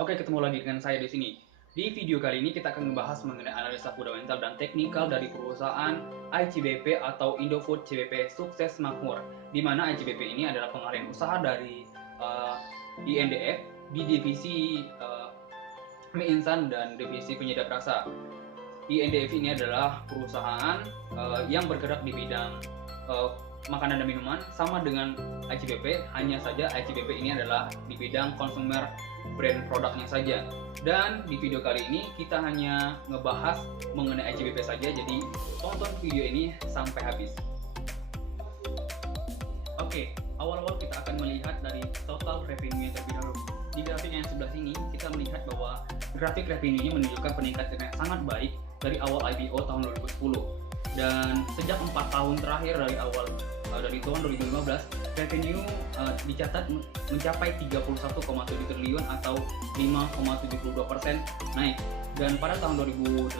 Oke, ketemu lagi dengan saya di sini. Di video kali ini kita akan membahas mengenai analisa fundamental dan teknikal dari perusahaan ICBP atau Indofood CBP Sukses Makmur, di mana ICBP ini adalah pengalihan usaha dari INDF di divisi mie instan dan divisi penyedap rasa. INDF ini adalah perusahaan yang bergerak di bidang makanan dan minuman, sama dengan ICBP, hanya saja ICBP ini adalah di bidang consumer brand produknya saja. Dan di video kali ini kita hanya ngebahas mengenai ICBP saja, jadi tonton video ini sampai habis. Oke, awal-awal kita akan melihat dari total revenue yang terlebih dahulu. Di grafik yang sebelah sini kita melihat bahwa grafik revenue-nya menunjukkan peningkatan yang sangat baik dari awal IPO tahun 2010, dan sejak 4 tahun terakhir dari tahun 2015 revenue dicatat mencapai 31,7 triliun atau 5,72% naik, dan pada tahun 2018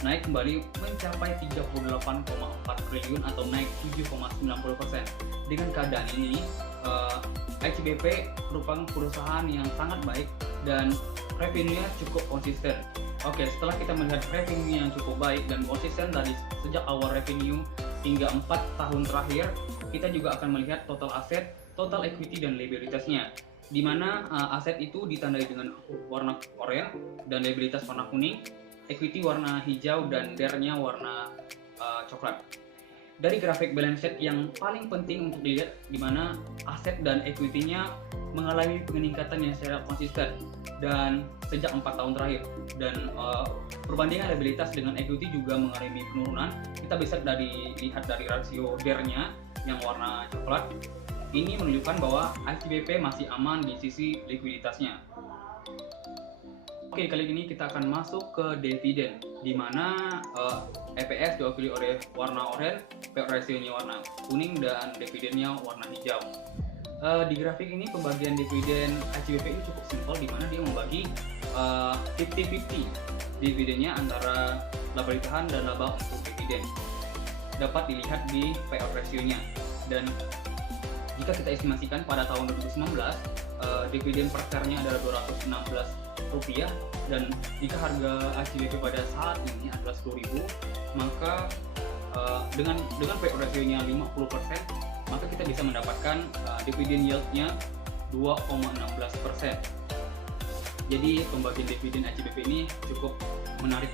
naik kembali mencapai 38,4 triliun atau naik 7,90%. Dengan keadaan ini ICBP merupakan perusahaan yang sangat baik dan revenue-nya cukup konsisten. Oke, setelah kita melihat revenue yang cukup baik dan konsisten dari sejak awal revenue hingga 4 tahun terakhir, kita juga akan melihat total aset, total equity, dan liabilitasnya, di mana aset itu ditandai dengan warna oranye dan liabilitas warna kuning, equity warna hijau, dan DER-nya warna coklat. Dari grafik balance sheet yang paling penting untuk dilihat, di mana aset dan equity-nya mengalami peningkatan yang secara konsisten dan sejak 4 tahun terakhir, dan perbandingan liabilitas dengan equity juga mengalami penurunan. Kita bisa lihat dari rasio DER-nya yang warna coklat. Ini menunjukkan bahwa ICBP masih aman di sisi likuiditasnya. Oke, kali ini kita akan masuk ke dividen, di mana EPS diwakili oleh warna oranye, payout ratio-nya warna kuning, dan dividennya warna hijau. Di grafik ini pembagian dividen ICBP ini cukup simpel, di mana dia membagi 50-50 dividennya antara laba ditahan dan laba untuk dividen. Dapat dilihat di payout ratio-nya, dan jika kita estimasikan pada tahun 2019 dividen per share-nya adalah Rp216, dan jika harga ICBP pada saat ini adalah Rp10.000, maka dengan payout ratio-nya 50%, maka kita bisa mendapatkan dividen yield-nya 2,16%. Jadi pembagian dividen ICBP ini cukup menarik.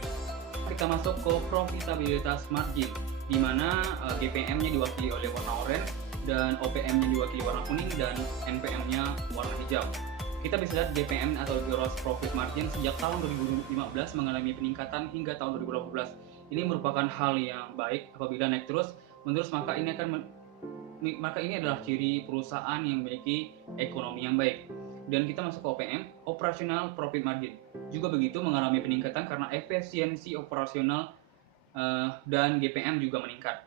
Kita masuk ke profitabilitas margin, di mana GPM-nya diwakili oleh warna oranye dan OPM-nya diwakili warna kuning dan NPM-nya warna hijau. Kita bisa lihat GPM atau gross profit margin sejak tahun 2015 mengalami peningkatan hingga tahun 2018. Ini merupakan hal yang baik. Apabila naik terus menerus, maka ini adalah ciri perusahaan yang memiliki ekonomi yang baik. Dan kita masuk ke OPM, operational profit margin, juga begitu mengalami peningkatan karena efisiensi operasional dan GPM juga meningkat.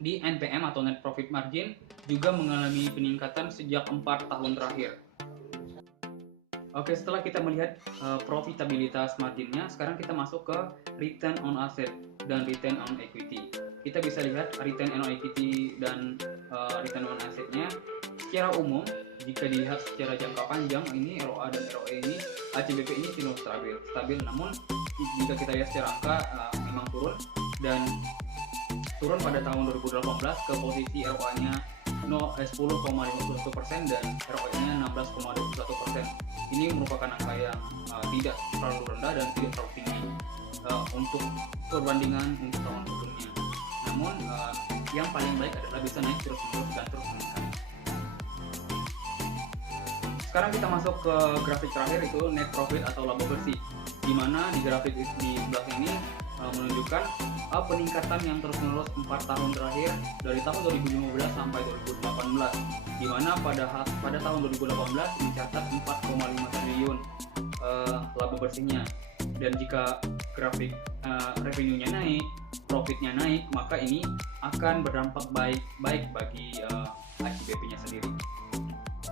Di NPM atau net profit margin juga mengalami peningkatan sejak 4 tahun terakhir. Oke, setelah kita melihat profitabilitas marginnya, sekarang kita masuk ke return on asset dan return on equity. Kita bisa lihat return on equity dan return on assetnya. Secara umum, jika dilihat secara jangka panjang, ini ROA dan ROE ini ICBP ini cenderung stabil. Namun jika kita lihat secara angka memang turun, dan turun pada tahun 2018 ke posisi ROA-nya 10,51% dan ROE-nya 16,21%. Ini merupakan angka yang tidak terlalu rendah dan tidak terlalu tinggi untuk perbandingan untuk tahun sebelumnya. Namun yang paling baik adalah bisa naik terus-menerus dan terus meningkat. Sekarang kita masuk ke grafik terakhir, itu net profit atau laba bersih, di mana di grafik di sebelah ini menunjukkan peningkatan yang terus-menerus 4 tahun terakhir dari tahun 2015 sampai 2018, di mana pada tahun 2018 mencatat 4,5 triliun laba bersihnya. Dan jika grafik revenue-nya naik, profitnya naik, maka ini akan berdampak baik bagi ICBP-nya sendiri.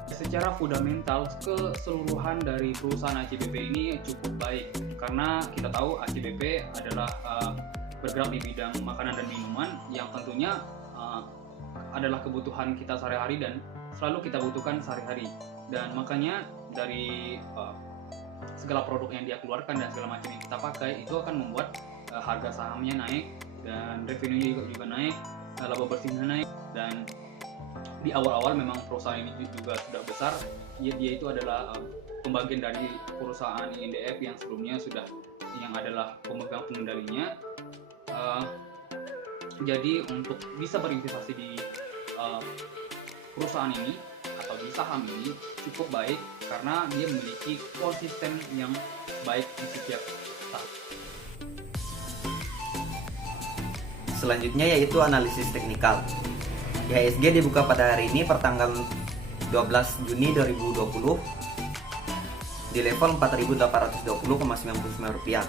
Secara fundamental, keseluruhan dari perusahaan ICBP ini cukup baik, karena kita tahu ICBP adalah bergerak di bidang makanan dan minuman yang tentunya adalah kebutuhan kita sehari-hari dan selalu kita butuhkan sehari-hari. Dan makanya dari segala produk yang dia keluarkan dan segala macam yang kita pakai itu akan membuat harga sahamnya naik dan revenue juga naik, laba bersihnya naik. Dan di awal-awal memang perusahaan ini juga sudah besar, dia itu adalah pembagian dari perusahaan INDF yang sebelumnya yang adalah pemegang pengendalinya. Jadi untuk bisa berinvestasi di perusahaan ini atau di saham ini cukup baik karena dia memiliki konsisten yang baik di setiap tahun. Selanjutnya yaitu analisis teknikal. IHSG dibuka pada hari ini pertanggal 12 Juni 2020 di level 4.820,99 rupiah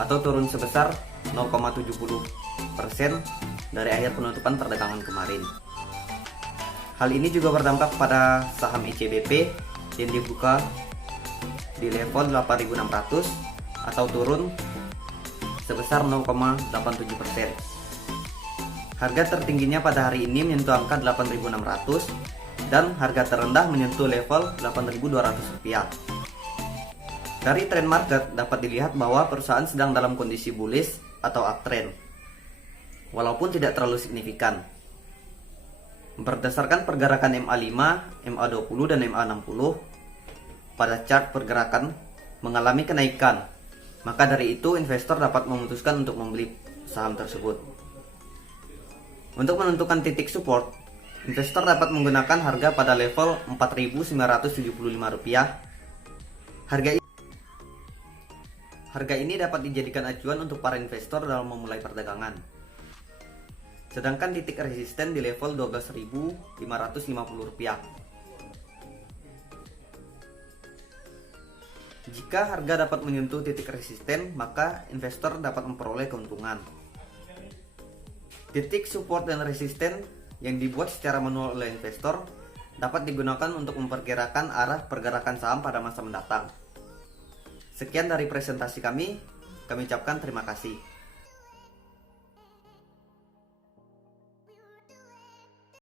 atau turun sebesar 0,70% dari akhir penutupan perdagangan kemarin. Hal ini juga berdampak pada saham ICBP yang dibuka di level 8.600 atau turun sebesar 0,87%. Harga tertingginya pada hari ini menyentuh angka 8.600 dan harga terendah menyentuh level 8.200 rupiah. Dari tren market dapat dilihat bahwa perusahaan sedang dalam kondisi bullish atau uptrend, walaupun tidak terlalu signifikan. Berdasarkan pergerakan MA5, MA20 dan MA60 pada chart pergerakan mengalami kenaikan, maka dari itu investor dapat memutuskan untuk membeli saham tersebut. Untuk menentukan titik support, investor dapat menggunakan harga pada level Rp4.975. Harga ini dapat dijadikan acuan untuk para investor dalam memulai perdagangan. Sedangkan titik resisten di level Rp12.550. Jika harga dapat menyentuh titik resisten, maka investor dapat memperoleh keuntungan. Titik support dan resisten yang dibuat secara manual oleh investor dapat digunakan untuk memperkirakan arah pergerakan saham pada masa mendatang. Sekian dari presentasi kami ucapkan terima kasih.